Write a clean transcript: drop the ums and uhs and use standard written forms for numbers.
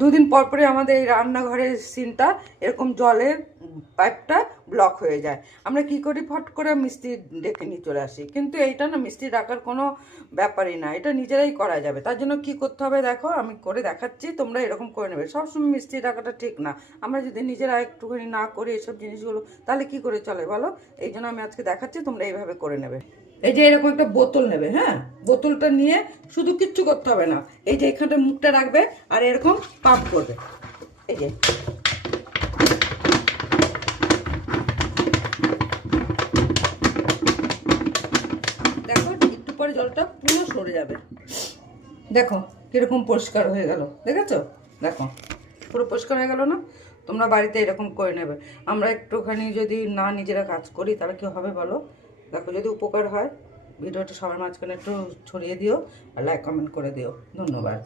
দুদিন পর পরে আমাদের এই রান্নাঘরের সিনটা এরকম জলের পাইপটা ব্লক হয়ে যায়। আমরা কি করি, ফট করে মিস্ত্রি ডেকে নিয়ে চলে আসি, কিন্তু এইটা না মিস্ত্রি ডাকার কোনো ব্যাপারই না, এটা নিজেরাই করা যাবে। তার জন্য কি করতে হবে দেখো, আমি করে দেখাচ্ছি, তোমরা এরকম করে নেবে। সবসময় মিস্ত্রি ডাকাটা ঠিক না, আমরা যদি নিজেরা একটুখানি না করি এসব জিনিসগুলো, তাহলে কি করে চলে বলো? এই জন্য আমি আজকে দেখাচ্ছি, তোমরা এইভাবে করে নেবে। এই যে এরকম একটা বোতল নেবে, হ্যাঁ, বোতলটা নিয়ে শুধু কিচ্ছু করতে হবে না, এই যে এখানটা মুখটা রাখবে আর এরকম পাম্প করবে। এই যে দেখো, একটু পরে জলটা পুরো সরে যাবে। দেখো কিরকম পরিষ্কার হয়ে গেল, দেখেছো? দেখো পুরো পরিষ্কার হয়ে গেল না? তোমরা বাড়িতে এরকম করে নেবে। আমরা একটুখানি যদি না নিজেরা কাজ করি তাহলে কি হবে বলো? দেখো, যদি উপকার হয় ভিডিওটা সবার মাঝখানে একটু ছড়িয়ে দিও আর লাইক কমেন্ট করে দিও। ধন্যবাদ।